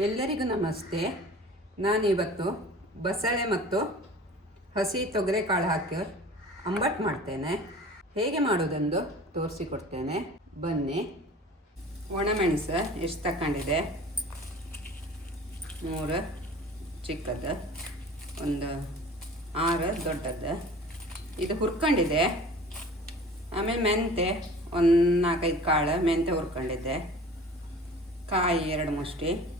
ಎಲ್ಲರಿಗೂ ನಮಸ್ತೆ. ನಾನಿವತ್ತು ಬಸಳೆ ಮತ್ತು ಹಸಿ ತೊಗರೆ ಕಾಳು ಹಾಕಿ ಅಂಬಟ್ ಮಾಡ್ತೇನೆ. ಹೇಗೆ ಮಾಡೋದೆಂದು ತೋರಿಸಿಕೊಡ್ತೇನೆ. ಬನ್ನಿ. ಒಣಮೆಣಸು ಎಷ್ಟು ತಗೊಂಡಿದೆ ಮೂರು, ಚಿಕ್ಕದು. ಒಂದು, ಆರು, ದೊಡ್ಡದು. ಇದು ಹುರ್ಕೊಂಡಿದೆ. ಆಮೇಲೆ ಮೆಂತೆ, ಒಂದು ನಾಲ್ಕೈದು ಕಾಳು ಮೆಂತೆ ಹುರ್ಕೊಂಡಿದ್ದೆ ಕಾಯಿ ಎರಡು ಮುಷ್ಟಿ.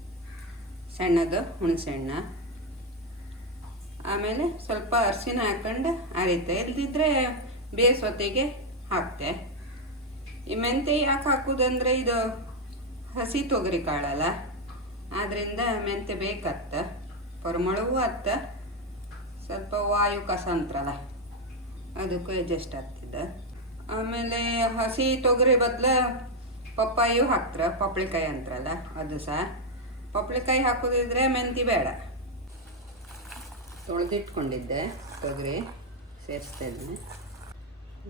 ಸಣ್ಣದು, ಹುಣಸೆಹಣ್ಣು. ಆಮೇಲೆ ಸ್ವಲ್ಪ ಅರಿಶಿನ ಹಾಕೊಂಡು ಅರಿತೆ. ಇಲ್ದಿದ್ರೆ ಬೇಸೊತ್ತಿಗೆ ಹಾಕ್ತೆ. ಈ ಮೆಂತೆ ಯಾಕೆ ಹಾಕೋದಂದ್ರೆ ಇದು ಹಸಿ ತೊಗರಿ ಕಾಳಲ್ಲ. ಆದ್ದರಿಂದ ಮೆಂತೆ ಬೇಕತ್ತ. ಪರಿಮಳವೂ ಅತ್ತ. ಸ್ವಲ್ಪ ವಾಯು ಕಸ ಅಂತ್ರಲ್ಲ ಅದಕ್ಕೂ ಅಡ್ಜಸ್ಟ್ ಆಗ್ತಿದ್ದ ಆಮೇಲೆ ಹಸಿ ತೊಗರಿ ಬದಲು ಪಪ್ಪಾಯು ಹಾಕ್ತಾರೆ. ಪಪ್ಳಿಕಾಯಿ ಅಂತಾರಲ್ಲ, ಅದು ಸಹ ಪಪ್ಳಿಕಾಯಿ ಹಾಕೋದಿದ್ರೆ ಮೆಂತಿ ಬೇಡ. ತೊಳೆದಿಟ್ಕೊಂಡಿದ್ದೆ, ತೊಗರಿ ಸೇರಿಸ್ತಾ ಇದ್ದೀನಿ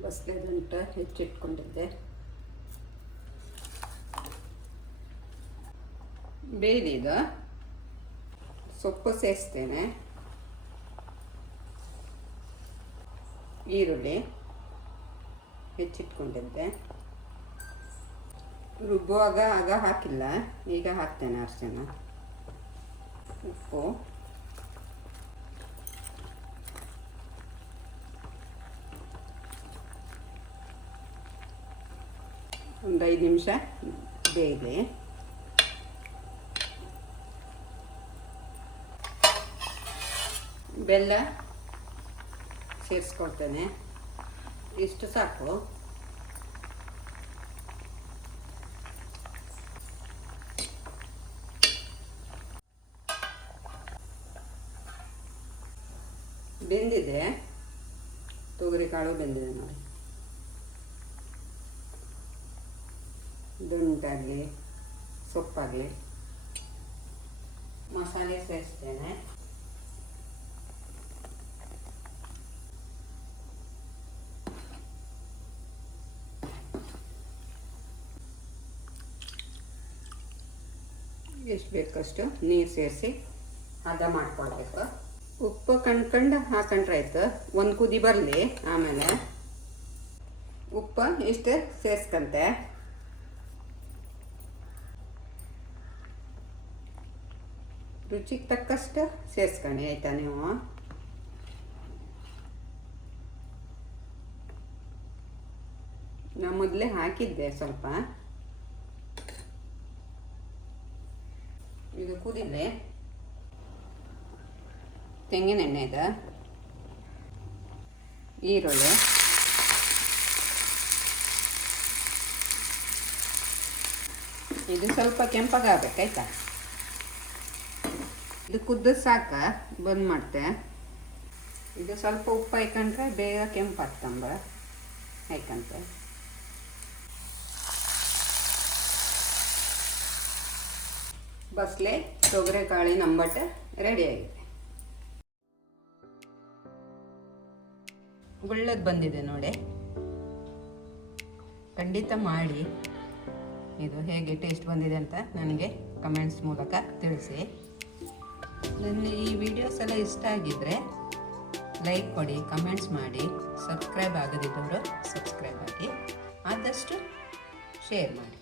ಬಸ್ಲೆದಂಟ ಹೆಚ್ಚಿಟ್ಕೊಂಡಿದ್ದೆ. ಬೇಯ್ದೀಗ ಸೊಪ್ಪು ಸೇರಿಸ್ತೇನೆ. ಈರುಳ್ಳಿ ಹೆಚ್ಚಿಟ್ಕೊಂಡಿದ್ದೆ. ರುಬ್ಬುವಾಗ ಆಗ ಹಾಕಿಲ್ಲ, ಈಗ ಹಾಕ್ತೇನೆ ಅರ್ಶಿನ ಉಪ್ಪು ಒಂದು ಐದು ನಿಮಿಷ ಬೇಯಲಿ ಬೆಲ್ಲ ಸೇರಿಸ್ಕೊಳ್ತೇನೆ ಇಷ್ಟು ಸಾಕು ಬೆಂದಿದೆ. ತೊಗರಿ ಕಾಳು ಬೆಂದಿದೆ ನೋಡಿ. ದುಂಟಾಗಲಿ, ಸೊಪ್ಪಾಗಲಿ ಮಸಾಲೆ ಸೇರಿಸ್ತೇನೆ. ಎಷ್ಟು ಬೇಕಷ್ಟು ನೀರು ಸೇರಿಸಿ ಹದ ಮಾಡ್ಕೊಳ್ಬೇಕು. ಉಪ್ಪು ಕಣ್ಕಂಡು ಹಾಕೊಂಡ್ರೆ ಆಯ್ತು. ಒಂದು ಕುದಿ ಬರಲಿ ಆಮೇಲೆ. ಉಪ್ಪು ಇಷ್ಟು ಸೇರಿಸ್ಕಂತೆ. ರುಚಿಗೆ ತಕ್ಕಷ್ಟು ಸೇರಿಸ್ಕೊಳ್ಳಿ ಆಯ್ತಾ ನೀವು? ನಾ ಮೊದಲೇ ಹಾಕಿದ್ದೆ ಸ್ವಲ್ಪ. ಇದು ಕುದಿದೆ ತೆಂಗಿನೆಣ್ಣೆ ಇದೆ. ಈರುಳ್ಳಿ. ಇದು ಸ್ವಲ್ಪ ಕೆಂಪಗಾಗಬೇಕಾಯ್ತಾ ಇದು ಕುದ್ದು ಸಾಕ, ಬಂದ್ ಮಾಡ್ತೆ. ಇದು ಸ್ವಲ್ಪ ಉಪ್ಪು ಹಾಕೊಂಡ್ರೆ ಬೇಗ ಕೆಂಪು ಹಾಕ್ತಂಬ ಹಾಕಂತೆ ಬಸ್ಲೆ ತೊಗರೆಕಾಳಿನ ರೆಡಿ ರೆಡಿಯಾಗಿದೆ ಒಳ್ಳೇದು ಬಂದಿದೆ ನೋಡಿ. ಖಂಡಿತ ಮಾಡಿ. ಇದು ಹೇಗೆ ಟೇಸ್ಟ್ ಬಂದಿದೆ ಅಂತ ನನಗೆ ಕಮೆಂಟ್ಸ್ ಮೂಲಕ ತಿಳಿಸಿ. ನನ್ನ ಈ ವಿಡಿಯೋಸ್ ಎಲ್ಲ ಇಷ್ಟ ಆಗಿದ್ದರೆ ಲೈಕ್ ಕೊಡಿ ಕಮೆಂಟ್ಸ್ ಮಾಡಿ ಸಬ್ಸ್ಕ್ರೈಬ್ ಆಗದಿದ್ದವರು ಸಬ್ಸ್ಕ್ರೈಬ್ ಆಗಿ ಆದಷ್ಟು ಶೇರ್ ಮಾಡಿ.